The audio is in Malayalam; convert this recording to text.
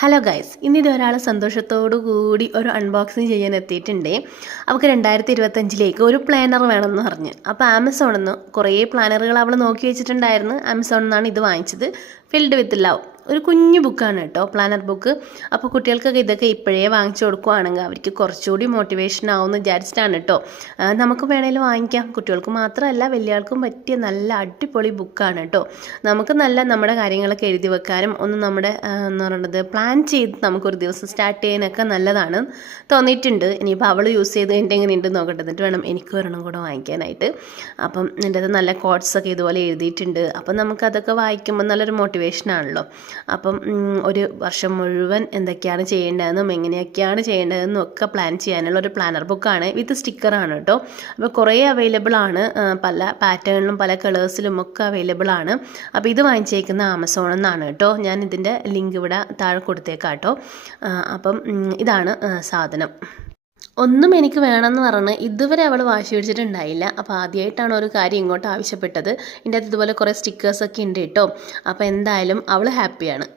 ഹലോ ഗൈസ്, ഇന്നിത് ഒരാൾ സന്തോഷത്തോടു കൂടി ഒരു അൺബോക്സിങ് ചെയ്യാൻ എത്തിയിട്ടുണ്ട്. അവൾക്ക് 2025 ഒരു പ്ലാനർ വേണമെന്ന് പറഞ്ഞ്. അപ്പോൾ ആമസോണിൽ നിന്ന് കുറേ പ്ലാനറുകൾ അവൾ നോക്കി വെച്ചിട്ടുണ്ടായിരുന്നു. ആമസോണിൽ നിന്നാണ് ഇത് വാങ്ങിച്ചത്. ഫിൽഡ് വിത്ത് ലവ്, ഒരു കുഞ്ഞു ബുക്കാണ് കേട്ടോ, പ്ലാനർ ബുക്ക്. അപ്പോൾ കുട്ടികൾക്കൊക്കെ ഇതൊക്കെ ഇപ്പോഴേ വാങ്ങിച്ചു കൊടുക്കുകയാണെങ്കിൽ അവർക്ക് കുറച്ചുകൂടി മോട്ടിവേഷൻ ആവുമെന്ന് വിചാരിച്ചിട്ടാണ് കേട്ടോ. നമുക്ക് വേണമെങ്കിലും വാങ്ങിക്കാം. കുട്ടികൾക്ക് മാത്രമല്ല വലിയ ആൾക്കും പറ്റിയ നല്ല അടിപൊളി ബുക്കാണ് കേട്ടോ. നമുക്ക് നല്ല നമ്മുടെ കാര്യങ്ങളൊക്കെ എഴുതി വെക്കാനും ഒന്ന് നമ്മുടെ എന്ന് പറയുന്നത് പ്ലാൻ ചെയ്ത് നമുക്കൊരു ദിവസം സ്റ്റാർട്ട് ചെയ്യാനൊക്കെ നല്ലതാണ് തോന്നിയിട്ടുണ്ട്. ഇനിയിപ്പോൾ അവൾ യൂസ് ചെയ്ത് കഴിഞ്ഞിട്ട് എങ്ങനെയുണ്ട് നോക്കട്ടെ, എന്നിട്ട് വേണം എനിക്ക് ഒരെണ്ണം കൂടെ വാങ്ങിക്കാനായിട്ട്. അപ്പം എൻ്റെ അത് നല്ല കോട്ട്സൊക്കെ ഇതുപോലെ എഴുതിയിട്ടുണ്ട്. അപ്പം നമുക്കതൊക്കെ വായിക്കുമ്പോൾ നല്ലൊരു മോട്ടിവേഷനാണല്ലോ. അപ്പം ഒരു വർഷം മുഴുവൻ എന്തൊക്കെയാണ് ചെയ്യേണ്ടതെന്നും എങ്ങനെയൊക്കെയാണ് ചെയ്യേണ്ടതെന്നും ഒക്കെ പ്ലാൻ ചെയ്യാനുള്ള ഒരു പ്ലാനർ ബുക്കാണ്. വിത്ത് സ്റ്റിക്കറാണ് കേട്ടോ. അപ്പോൾ കുറേ അവൈലബിൾ ആണ്, പല പാറ്റേണിലും പല കളേഴ്സിലും ഒക്കെ അവൈലബിൾ ആണ്. അപ്പോൾ ഇത് വാങ്ങിച്ചേക്കുന്ന ആമസോണിൽ നിന്നാണ് കേട്ടോ. ഞാൻ ഇതിൻ്റെ ലിങ്ക് ഇവിടെ താഴെ കൊടുത്തേക്കാം കേട്ടോ. അപ്പം ഇതാണ് സാധനം. ഒന്നും എനിക്ക് വേണമെന്ന് പറഞ്ഞ് ഇതുവരെ അവൾ വാശി പിടിച്ചിട്ടുണ്ടായില്ല. അപ്പോൾ ആദ്യമായിട്ടാണ് ഒരു കാര്യം ഇങ്ങോട്ട് ആവശ്യപ്പെട്ടത്. ഇതിൻ്റെ അകത്ത് ഇതുപോലെ കുറേ സ്റ്റിക്കേഴ്സൊക്കെ ഉണ്ട് കേട്ടോ. അപ്പോൾ എന്തായാലും അവൾ ഹാപ്പിയാണ്.